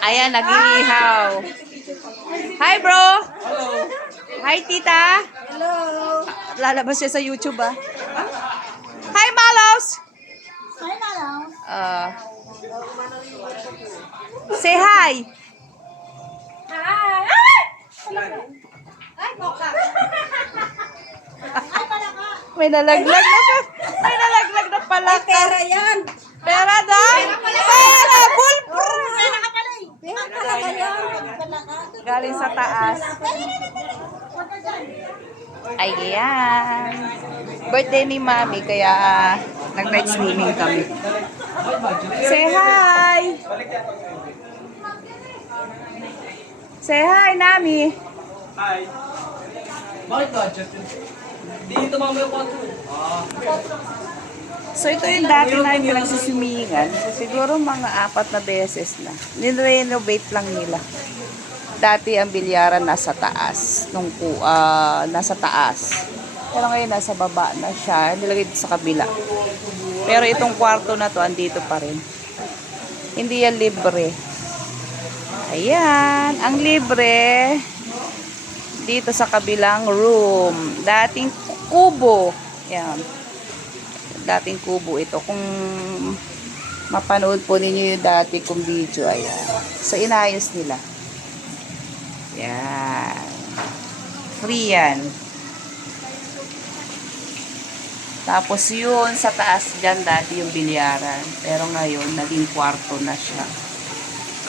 Ayan, nag-iihaw. Hi, bro. Hello. Hi, tita. Hello. Lalabas siya sa YouTube, ah. Hi, Malos. Hi, Nalo. Say hi. Hi. Ay, Moka. Ay, palaka. May nalaglag na pa. May nalaglag na pala. Pera yan. Pera daw. Pera. Bulbul. Pera ka pala eh. Pera talaga yan. Palaka. Galing sa taas. Ayan. Birthday ni Mami, kaya nag-night swimming kami. Say hi. Say hi, Nami. Hi. Bakit budget yun? Dito mamaya po ito. So ito yung dati namin pinagsuswimingan. Siguro mga 4 na beses na. Nirenovate lang nila. Dati ang bilyaran nasa taas. Nasa taas. Pero ngayon nasa baba na siya. Nilagay dito sa kabila. Pero itong kwarto na to andito pa rin. Hindi yan libre. Ayan. Ang libre dito sa kabilang room. Dating kubo. Ayan. Dating kubo ito. Kung mapanood po ninyo yung dati kong video. Ayan. So inayos nila. Yan. Free yan. Tapos yun, sa taas dyan dati yung bilyaran. Pero ngayon, naging kwarto na siya.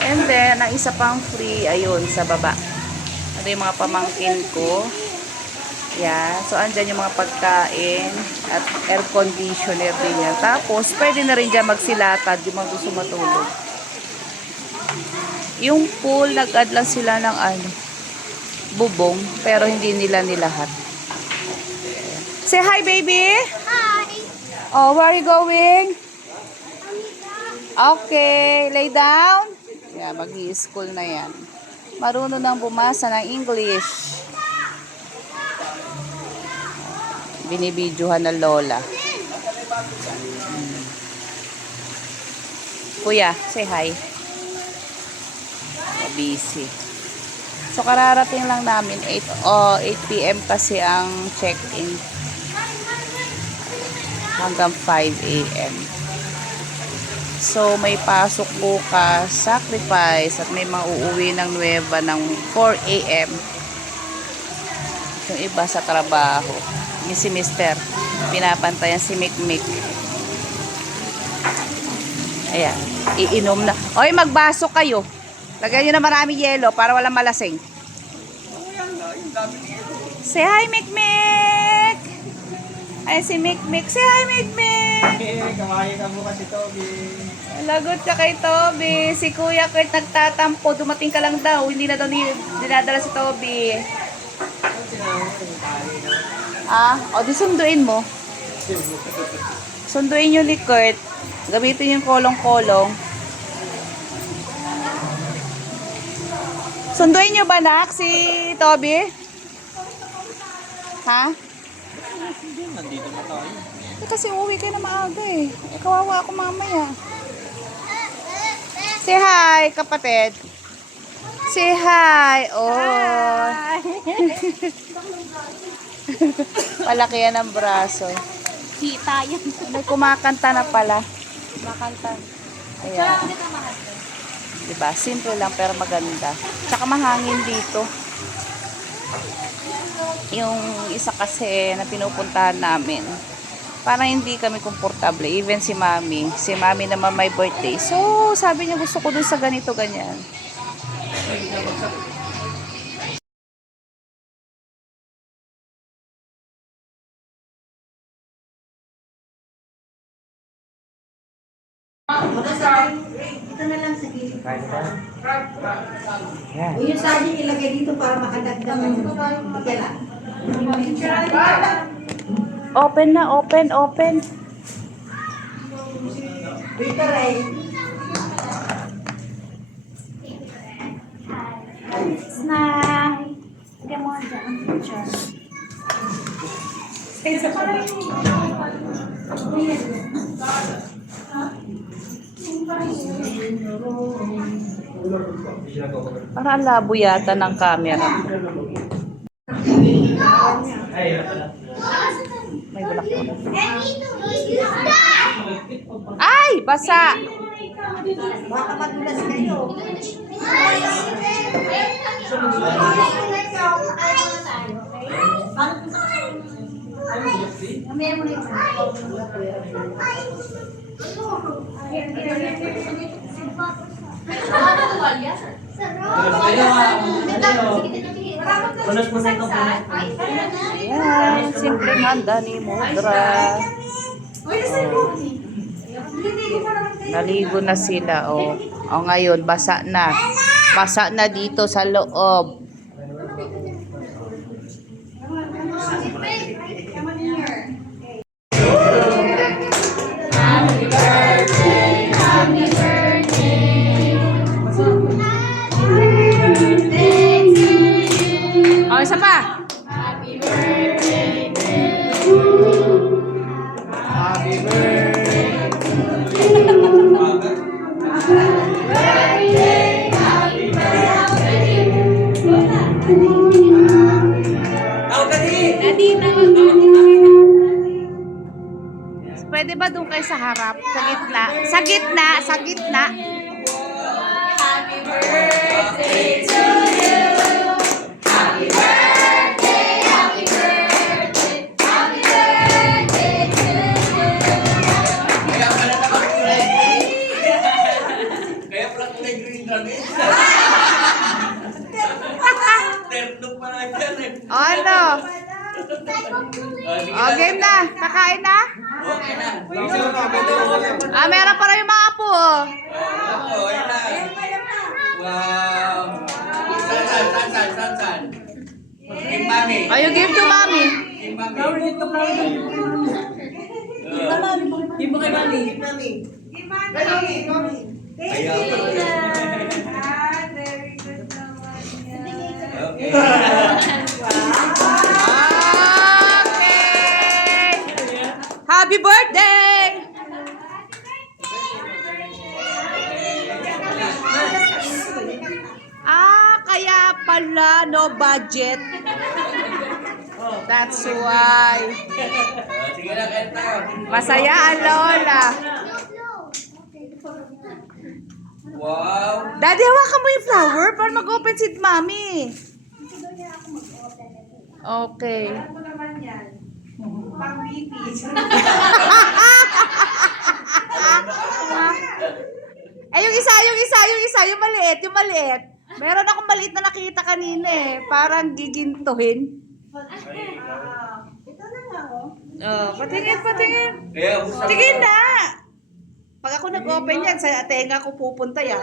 And then, ang isa pang free, ayun, sa baba. Ano yung mga pamangkin ko. Yan. So, andyan yung mga pagkain at air conditioner din yan. Tapos, pwede na rin dyan magsilatad yung mga gusto matulog. Yung pool, nag-add lang sila ng bubong, pero hindi nila nilahat. Say hi, baby! Hi. Oh, where are you going? Okay, lay down. Yeah, mag-i-school na yan. Marunong nang bumasa ng English. Binibidyohan ng lola. Kuya, say hi. Busy. So, kararating lang namin 8 p.m. kasi ang check-in. Hanggang 5 a.m. So, may pasok bukas, sacrifice, at may mauuwi ng Nueva ng 4 a.m. Yung iba sa trabaho. Yung si Mister, pinapantayan si Mikmik. Ayan, iinom na. Oy, magbaso kayo. Lagyan nyo na marami yelo para walang malasing. Say hi, Mikmik! Ay, si Mikmik. Say hi, Mikmik! Kamahin ka bukas si Toby. Lagot ka kay Toby. Si Kuya Kurt nagtatampo. Dumating ka lang daw. Hindi na daw dinadala si Toby. O di sunduin mo. Sunduin nyo ni Kurt. Gamitin yung kolong-kolong. Sunduin nyo ba, nak, si Toby? Ha? Nandito na tayo. Kasi uwi kayo na maaga eh. Kawawa ako mamaya. Say hi, kapatid. Say hi. Oh. Hi. Palaki yan ang braso. Kita yan. May kumakanta na pala. Kumakanta. Ayan. Diba? Simple lang pero maganda. Tsaka mahangin dito. Yung isa kasi na pinupuntahan namin, parang hindi kami komportable. Even si Mami. Si Mami naman may birthday. So, sabi niya gusto ko dun sa ganito, ganyan. Ito na lang sa gilid. Yan. Yung saging ilagay dito para makadagdag ng ikala. Open na, open. Dito rin. Snack. Lagyan mo dyan ang picture. Isa pa rin. Parang labo yata ng camera. May bulak ko. Ay! Basa! Baka magulas kayo. Mamaya mo na yung Ayan, simpleng handa ni Mudra. Naligo na sila, oh. O ngayon, basa na. Basa na dito sa loob. O, isa pa. Pwede ba doon kayo sa harap? Sa gitna? Sa gitna? Sa gitna? Kaya pala kulay green dragon. Terno pala dyan eh. O ano? O game na. Kakain na? Okay na. Ah, meron pa rin yung mga apo. Oh. Oh, ayun na. Wow. San? Kim Mami. Oh, you give to mommy. Kim Mami. Give mo kay Mami. Ayaw. Okay. Okay. Happy birthday! Ah, kaya pala no budget. That's why. Sige na, kain tayo. Masaya ang lola. Wow. Daddy, hawakan mo yung flower para mag-open si mami. Okay. Yung maliit. Meron akong maliit na nakita kanina eh. Parang gigintuhin. Ito na nga, oh. Oh, patingin. Kaya, gusto Tingin na! Pag ako nag-open yan, sa tenga ko pupunta yan.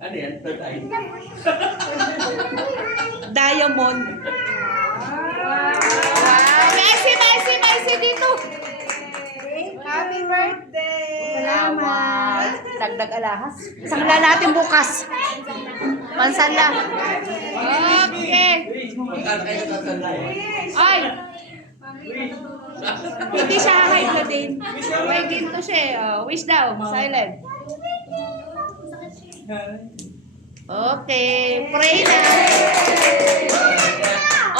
Ano yan? Third eye? Diamond. Wow! Messi dito! Happy birthday! Salamat! Dagdag alahas. Isang na natin bukas. Pansan na. Okay. Magkano kayo tatanda? Ay! Hindi siya high blood din. May ginto siya eh. Oh, wish daw. Silent. Okay. Pray na.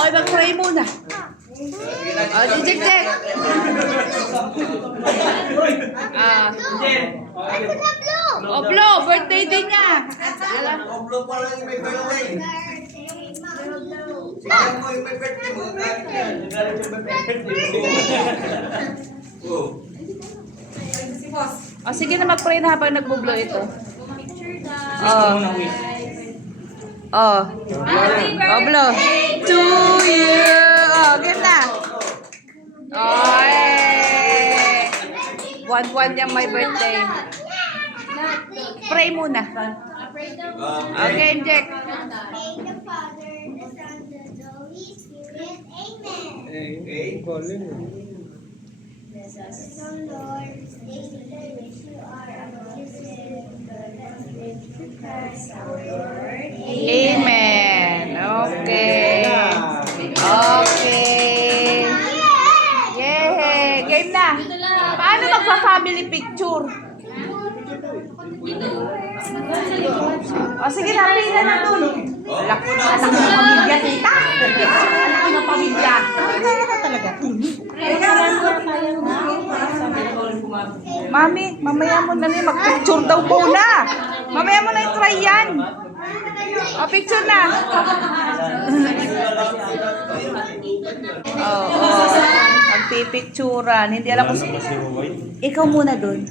Oy, mag-pray muna. Oh, Jijik. Oblo, birthday din niya. Alam. Oblo pa lang yung may birthday. Tingnan mo yung may birthday mo. Galit yung may birthday. Oh. Oh, sige na mag-pray na habang nagbo-blow ito. Oh. Oh. Oh, blow. To you. Oh, game na. Oh, eh. Buwan-buwan niyang may birthday. Pray muna. Okay, Jack. Thank the Father, the Son, the Holy Spirit. Amen. Okay. Bless us, O Lord, stay together which you are among your sins, through Christ our Lord. Amen. Okay. Okay. Yay! Game na. Paano magpa-family picture? O sige na, pila na dun. Anak ng pamilya, tita. Anak ng pamilya. Mami, mamaya mo na niya mag-picture daw muna. Mamaya mo na i-try yan. O, picture na. Oo. Magpipicturan. Hindi alam kung ikaw muna dun.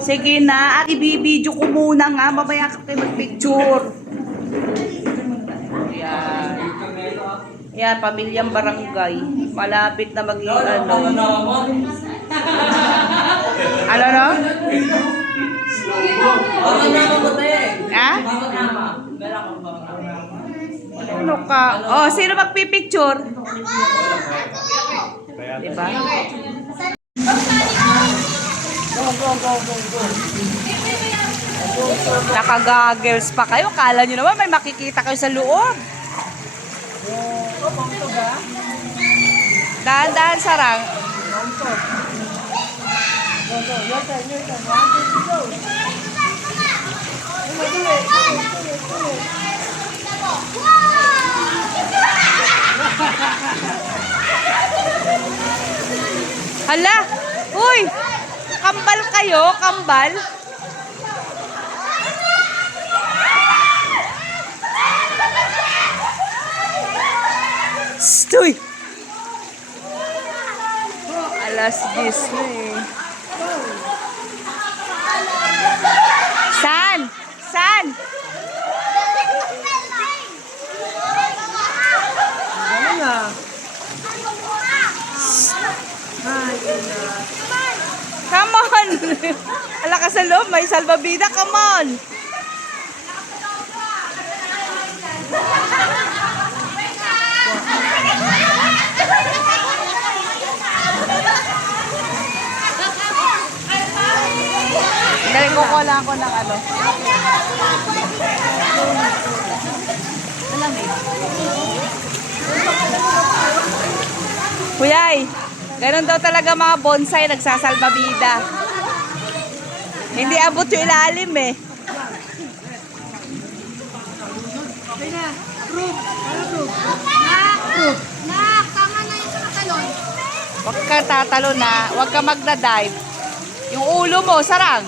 Sige na. At ibibidyo ko muna nga. Mamaya ka kayo mag-picture. Yan. Yan, pamilyang barangay. Malapit na maging ano. Ano no? Ha? Ano ka? Oh, sino magpipicture? Diba? Naka-goggles pa kayo. Kala nyo naman may makikita kayo sa loob. Dahan-dahan sarang. Hala! Uy! Kambal kayo? Kambal? Stoy! Alas 10 na eh. San? San? Come on! Ala ka sa loob, may salbabida. Come on! Dahil kukuha ako ng ano. Kuyay, ganun daw talaga mga bonsai, nagsasalbabida. Hindi abot yung ilalim eh. Nak, tama na yung katalon. Huwag ka tatalo na, huwag ka magdadive. Yung ulo mo, sarang.